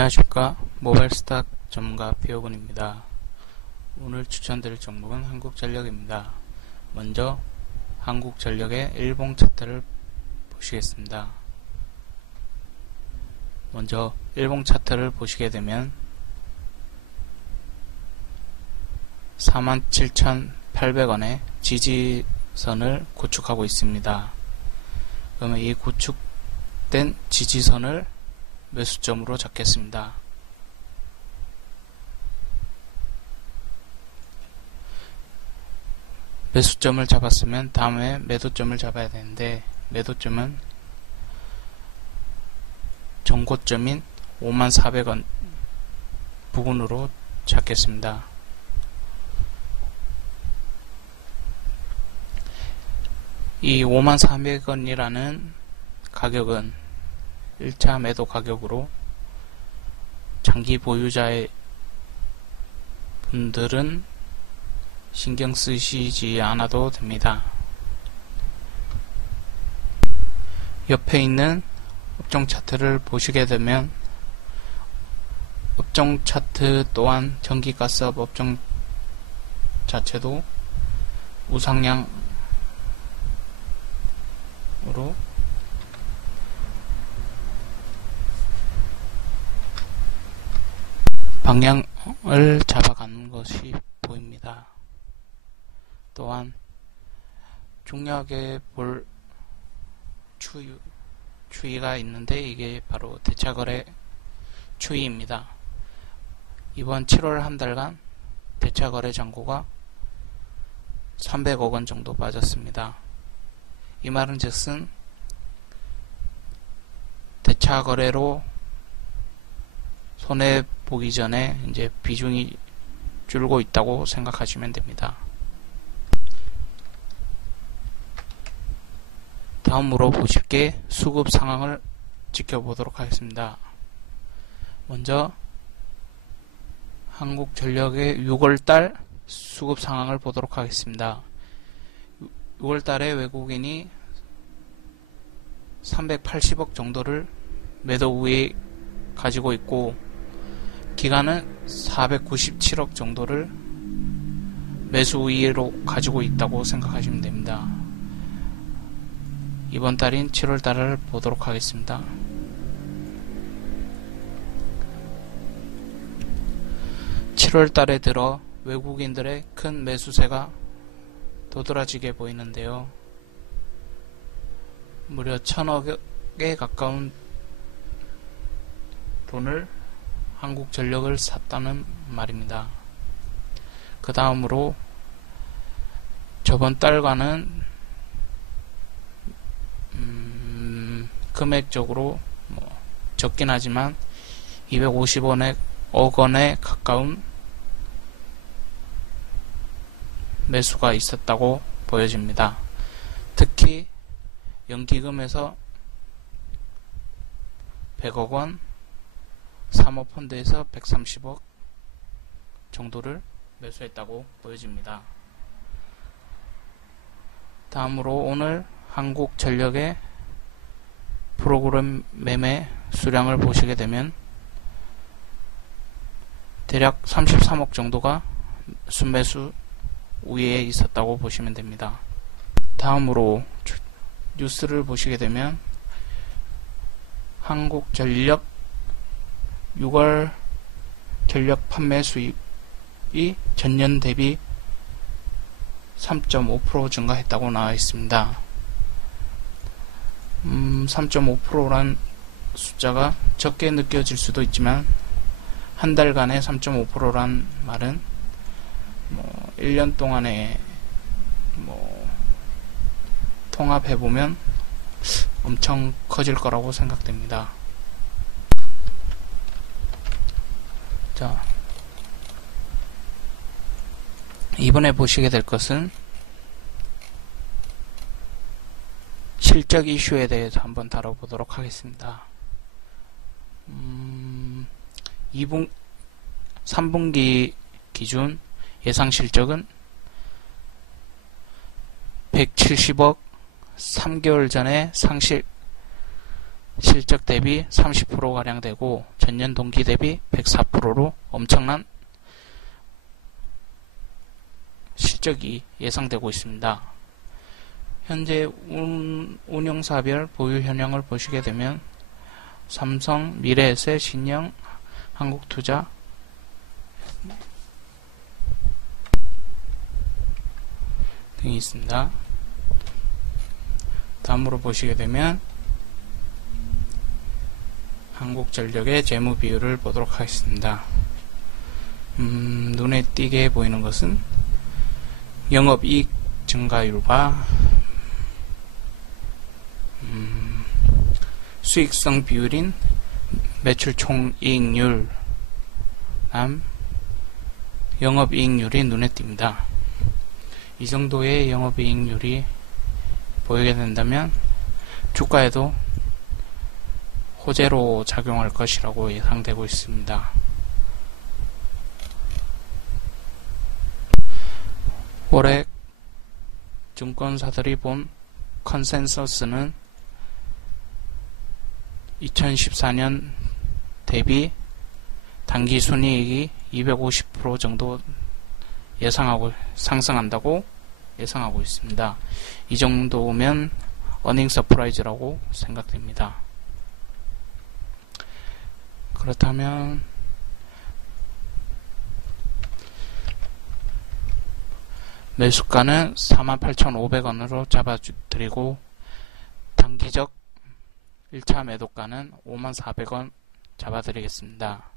안녕하십니까 모바일스탁 전문가 피오근입니다. 오늘 추천드릴 종목은 한국전력입니다. 먼저 한국전력의 일봉 차트를 보시겠습니다. 먼저 일봉 차트를 보시게 되면 47,800원의 지지선을 구축하고 있습니다. 그러면 이 구축된 지지선을 매수점으로 잡겠습니다. 매수점을 잡았으면 다음에 매도점을 잡아야 되는데 매도점은 정고점인 5400원 부근으로 잡겠습니다. 이 5400원이라는 가격은 1차 매도 가격으로 장기 보유자의 분들은 신경 쓰시지 않아도 됩니다. 옆에 있는 업종 차트를 보시게 되면 업종 차트 또한 전기가스업 업종 자체도 우상향으로 방향을 잡아가는 것이 보입니다. 또한 중요하게 볼 추유, 추이가 있는데 이게 바로 대차거래 추이입니다. 이번 7월 한 달간 대차거래 잔고가 300억 원 정도 빠졌습니다. 이 말은 즉슨 대차거래로 손해 보기 전에 이제 비중이 줄고 있다고 생각하시면 됩니다. 다음으로 보실 게 수급 상황을 지켜보도록 하겠습니다. 먼저 한국전력의 6월달 수급 상황을 보도록 하겠습니다. 6월달에 외국인이 380억 정도를 매도 우위에 가지고 있고 기간은 497억 정도를 매수 우위로 가지고 있다고 생각하시면 됩니다. 이번 달인 7월 달을 보도록 하겠습니다. (7월) 달에 들어 외국인들의 큰 매수세가 도드라지게 보이는데요. 무려 천억에 가까운 돈을 한국전력을 샀다는 말입니다. 그 다음으로 저번 달과는 금액적으로 뭐 적긴 하지만 250원에 억 원에 가까운 매수가 있었다고 보여집니다. 특히 연기금에서 100억 원, 사모펀드에서 130억 정도를 매수했다고 보여집니다. 다음으로 오늘 한국전력의 프로그램 매매 수량을 보시게 되면 대략 33억 정도가 순매수 위에 있었다고 보시면 됩니다. 다음으로 뉴스를 보시게 되면 한국전력 6월 전력 판매 수입이 전년 대비 3.5% 증가했다고 나와 있습니다. 음, 3.5%란 숫자가 적게 느껴질 수도 있지만 한 달간의 3.5%란 말은 뭐 1년 동안에 뭐 통합해 보면 엄청 커질 거라고 생각됩니다. 자, 이번에 보시게 될 것은 실적 이슈에 대해서 한번 다뤄보도록 하겠습니다. 음, 2분, 3분기 기준 예상 실적은 170억 3개월 전에 상실 실적 대비 30%가량 되고 전년 동기 대비 104%로 엄청난 실적이 예상되고 있습니다. 현재 운, 운용사별 보유 현황을 보시게 되면 삼성, 미래에셋, 신영, 한국투자 등이 있습니다. 다음으로 보시게 되면 한국전력의 재무 비율을 보도록 하겠습니다. 음, 눈에 띄게 보이는 것은 영업이익 증가율과 음, 수익성 비율인 매출 총이익률 다음 영업이익률이 눈에 띕니다. 이 정도의 영업이익률이 보이게 된다면 주가에도 호재로 작용할 것이라고 예상되고 있습니다. 올해 증권사들이 본 컨센서스는 2014년 대비 단기 순이익이 250% 정도 예상하고 상승한다고 예상하고 있습니다. 이 정도면 어닝 서프라이즈라고 생각됩니다. 그렇다면 매수가는 48,500원으로 잡아드리고 단기적 1차 매도가는 54,400원 잡아드리겠습니다.